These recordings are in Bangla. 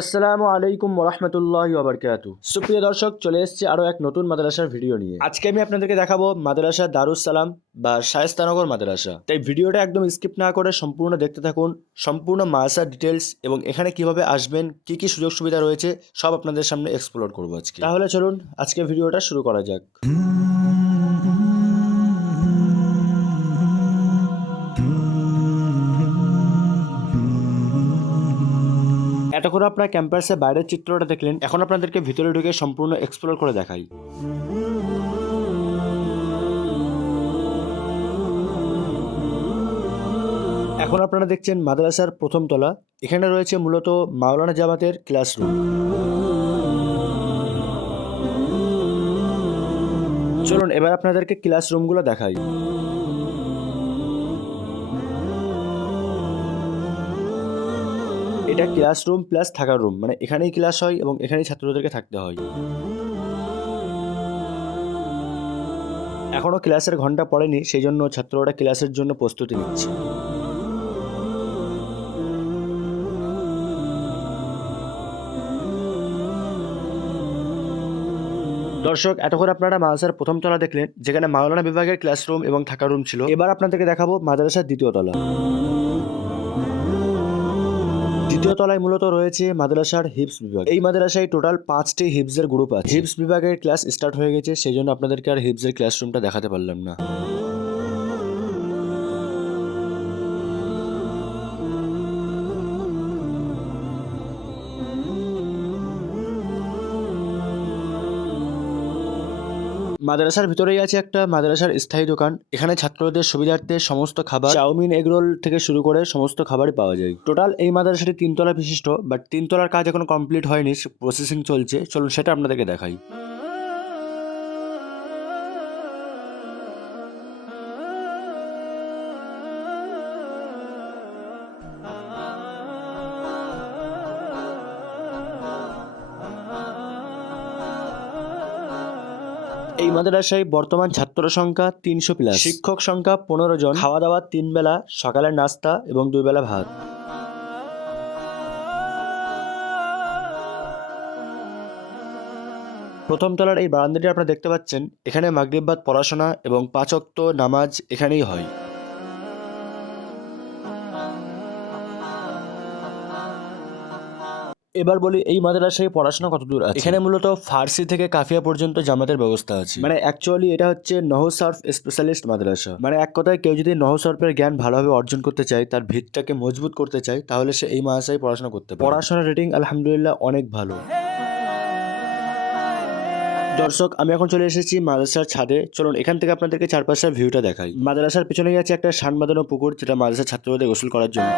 আসসালামু আলাইকুম রহমতুল্লাহ বারকাতু সুপ্রিয় দর্শক, চলে এসেছি আরও এক নতুন মাদ্রাসার ভিডিও নিয়ে। আজকে আমি আপনাদেরকে দেখাবো মাদ্রাসা দারুস সালাম বা শায়স্তানগর মাদ্রাসা। তাই ভিডিওটা একদম স্কিপ না করে সম্পূর্ণ দেখতে থাকুন, সম্পূর্ণ মাদ্রাসার ডিটেলস এবং এখানে কীভাবে আসবেন, কি কি সুযোগ সুবিধা রয়েছে, সব আপনাদের সামনে এক্সপ্লোর করব আজকে। তাহলে চলুন, আজকে ভিডিওটা শুরু করা যাক। এতক্ষণ আপনার ক্যাম্পাসের বাইরের চিত্রটা দেখলেন, এখন আপনাদেরকে ভিতরে ঢুকে সম্পূর্ণ এক্সপ্লোর করে দেখাই। এখন আপনারা দেখছেন মাদ্রাসার প্রথম তলা, এখানে রয়েছে মূলত মাওলানা জামাতের ক্লাসরুম চলুন, এবার আপনাদেরকে ক্লাসরুমগুলো দেখাই। এটা ক্লাসরুম প্লাস থাকার রুম মানে এখানেই ক্লাস হয় এবং এখানেই ছাত্রদেরকে থাকতে হয়। এখনও ক্লাসের ঘণ্টা পড়েনি সেই জন্য ছাত্ররা ক্লাসের জন্য প্রস্তুতি নিচ্ছে। দর্শক, এতক্ষণ আপনারা মাদ্রাসার প্রথম তলা দেখলেন, যেখানে মাওলানা বিভাগের ক্লাসরুম এবং থাকার রুম ছিল। এবার আপনাদেরকে দেখাবো মাদ্রাসার দ্বিতীয় তলা। দ্বিতীয় তলায় মূলত রয়েছে মাদ্রাসার হিপস বিভাগ। এই মাদ্রাসায় টোটাল পাঁচটি হিপসের গ্রুপ আছে। হিপস বিভাগের ক্লাস স্টার্ট হয়ে গেছে সেই জন্য আপনাদেরকে আর হিপসের ক্লাসরুমটা দেখাতে পারলাম না। মাদ্রাসার ভিতরেই আছে একটা মাদ্রাসার স্থায়ী দোকান। এখানে ছাত্রদের সুবিধার্থে সমস্ত খাবার, চাউমিন এগরোল থেকে শুরু করে সমস্ত খাবারই পাওয়া যায়। টোটাল এই মাদ্রাসাটি তিনতলা বিশিষ্ট বাট তিনতলার কাজ এখন কমপ্লিট হয়নি প্রসেসিং চলছে। চলুন সেটা আপনাদেরকে দেখাই। এই মাদ্রাসায় বর্তমান ছাত্র সংখ্যা তিনশো প্লাস শিক্ষক সংখ্যা পনেরো জন। খাওয়া দাওয়া তিন বেলা সকালের নাস্তা এবং দুই বেলা ভাত। প্রথম তলার এই বারান্দাটি আপনারা দেখতে পাচ্ছেন। এখানে মাগরিববাদ পড়াশোনা এবং পাঁচক্ত নামাজ এখানেই হয়। এবার বলি এই মাদ্রাসায় পড়াশোনা কতদূর আছে? এখানে মূলত ফার্সি থেকে কাফিয়া পর্যন্ত জামাতের ব্যবস্থা আছে। মানে অ্যাকচুয়ালি এটা হচ্ছে নহসার্ফ স্পেশালিস্ট মাদ্রাসা। মানে এক কথায় কেউ যদি নহসার্ফের জ্ঞান ভালোভাবে অর্জন করতে চায় তার ভিতটাকে মজবুত করতে চায় তাহলে সে এই মাদ্রাসায় পড়াশোনা করতে পারে পড়াশোনার রেটিং আলহামদুলিল্লাহ অনেক ভালো। দর্শক আমি এখন চলে এসেছি মাদ্রাসার ছাদে। চলুন এখান থেকে আপনাদেরকে চারপাশের ভিউটা দেখাই। মাদ্রাসার পিছনেই আছে একটা শান বাঁধানো পুকুর যেটা মাদ্রাসার ছাত্রদের গোসল করার জন্য।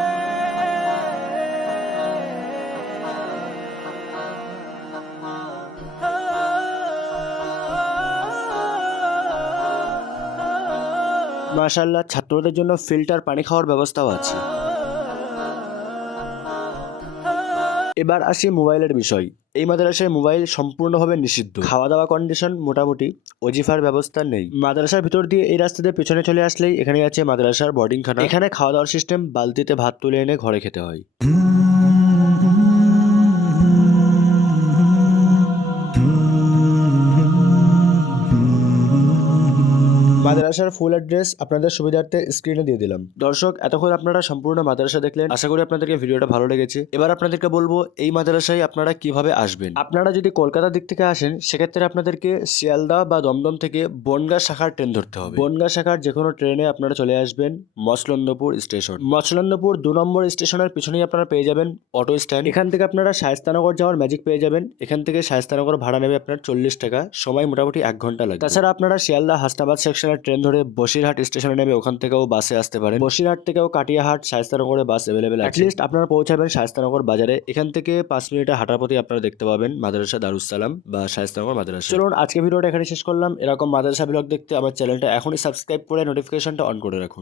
মাশাল্লাহ ছাত্রদের জন্য ফিল্টার পানি খাওয়ার ব্যবস্থাও আছে। এবার আসি মোবাইলের বিষয়। এই মাদ্রাসায় মোবাইল সম্পূর্ণভাবে নিষিদ্ধ। খাওয়া দাওয়া কন্ডিশন মোটামুটি ওজিফার ব্যবস্থা নেই। মাদ্রাসার ভিতর দিয়ে এই রাস্তা দিয়ে পেছনে চলে আসলেই এখানে আছে মাদ্রাসার বোর্ডিং খানা। এখানে খাওয়া দাওয়ার সিস্টেম বালতিতে ভাত তুলে এনে ঘরে খেতে হয়। মাদ্রাসার ফুল অ্যাড্রেস আপনাদের সুবিধার্থে স্ক্রিনে দিয়ে দিলাম। দর্শক, এতক্ষণ আপনারা সম্পূর্ণ মাদ্রাসা দেখলেন। আশা করি আপনাদেরকে ভিডিওটা ভালো লেগেছে। এবার আপনাদেরকে বলব, এই মাদ্রাসায় আপনারা কীভাবে আসবেন? আপনারা যদি কলকাতার দিক থেকে আসেন, সেক্ষেত্রে আপনাদেরকে শিয়ালদা বা দমদম থেকে বনগা শাখার ট্রেন ধরতে হবে। বনগা শাখার যে কোনো ট্রেনে আপনারা চলে আসবেন মচলন্দপুর স্টেশন মচলন্দপুর দু নম্বর স্টেশনের পিছনেই আপনারা পেয়ে যাবেন অটো স্ট্যান্ড এখান থেকে আপনারা শায়স্তানগর যাওয়ার ম্যাজিক পেয়ে যাবেন। এখান থেকে শায়স্তানগর ভাড়া নেবে আপনার চল্লিশ টাকা। সময় মোটামুটি এক ঘণ্টা লাগে তাছাড়া আপনারা শিয়ালদা হাসনাবাদ সেকশনের ট্রেন ধরে বসিরহাট স্টেশনে নেমে ওখান থেকেও বাসে আসতে পারেন। বসিরহাট থেকেও কাটিয়াহাট শায়স্তানগরে বাস অ্যাভেলেবেল অ্যাটলিস্ট আপনারা পৌঁছাবেন শায়স্তানগর বাজারে। এখান থেকে পাঁচ মিনিটে হাঁটার পথে আপনারা দেখতে পাবেন মাদ্রাসা দারুসালাম বা শায়স্তানগর মাদ্রাসা। চলুন আজকে ভিডিওটা এখানে শেষ করলাম। এরকম মাদ্রাসা ব্লগ দেখতে আমার চ্যানেলটা এখনই সাবস্ক্রাইব করে নোটিফিকেশনটা অন করে রাখুন।